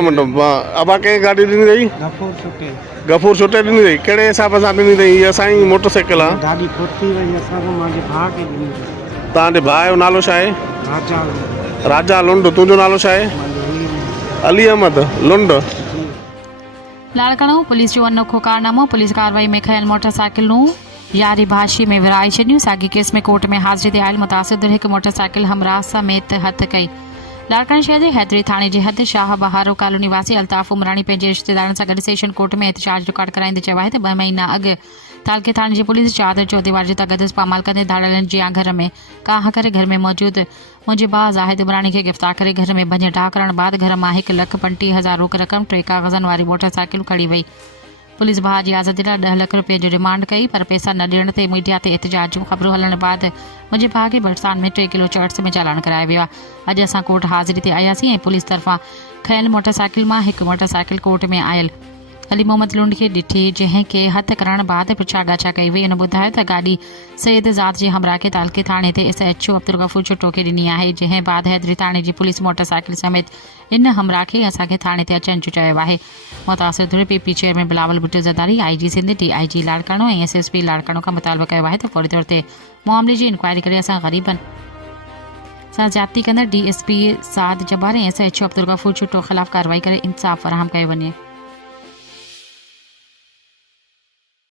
मतलब अबा के गाड़ी ॾिनी अथई? गफूर छुटे गफूर छुटे ॾिनी अथई? कहिड़े हिसाब सां ॾिनी अथई? हीअ असांजी मोटरसाइकिल आहे। गाड़ी फुटी वई असांखे मुंहिंजे भाउ खे ॾिनी अथई। तव्हांजे भाउ जो नालो छा आहे? राजा राजा लुंड। तुंहिंजो नालो छा आहे? अली अहमद लुंड। लाड़काणो पुलिस जो अनोखो कारनामो। पुलिस कार्रवाई में खयल मोटरसाइकिलूं यारी भाषी में विराए छॾियूं। साॻी केस में कोर्ट में हाज़िरी ते आयल मुतासिर हिकु मोटरसाइकिल हमराह समेत हथ कई। लाड़काना शहर जे हैदरी थाणे जे हद शाह बहारो कॉलोनी वासी अल्ताफ उमरानी पंहिंजे रिश्तेदारनि सां गॾु सेशन कोर्ट में एहतजाज रिकॉर्ड कराईंदे चयो आहे त 2 महीना अॻु तालके थाणे जी पुलिस चादर चौधरी जे तगदस पामाल कंदे धाड़ियलनि जे घर में काह करे घर में मौजूद मुंहिंजे भाउ ज़ाहिद उमरानी खे गिरफ़्तार करे घर में भञ ढाह करण बाद घर मां 1,35,000 रोक रक़म 3 कागज़नि वारी मोटरसाइकिल खड़ी वई। पुलिस भाउ जी आज़ादी लाइ 10 लाख रुपये जो रिमांड कई, पर पैसा न ॾियण ते मीडिया ते एहतजाज जूं ख़बरूं हलण बाद मुंहिंजे भाउ खे भरसान में 3 किलो चर्च में चालान करायो वियो आहे। अॼु असां कोर्ट हाज़िरी ते आयासीं ऐं पुलिस तरफ़ां खयल मोटरसाइकिल मां हिकु मोटरसाइकिल कोर्ट में आयल अली मोहम्मद लुंड खे ॾिठी, जंहिंखे हथ करण बाद पुछा गाछा कई वई। हुन ॿुधायो त गाॾी सैयद ज़ात जे हमराह खे तालके थाणे ते SHO अब्दुल गफूर छुटो खे ॾिनी आहे, जंहिं बाद हैदरी थाणे जी पुलिस मोटरसाइकिल समेत इन हमराह खे असांखे थाणे ते अचण जो चयो आहे। मुतासिर धुर PP chairman Bilawal Bhutto Zardari, IG Sindh, DIG Larkana ऐं SSP लाड़काणो खां मुतालबो कयो आहे त फौरी तौर ते मामले जी इंक्वायरी करे असां ग़रीबनि सां ज्यादती कंदड़ DSP साद जब्बार ऐं SHO अब्दुल गफूर छुटो ख़िलाफ़ कार्रवाई करे इंसाफ़ फ़राहम कयो वञे।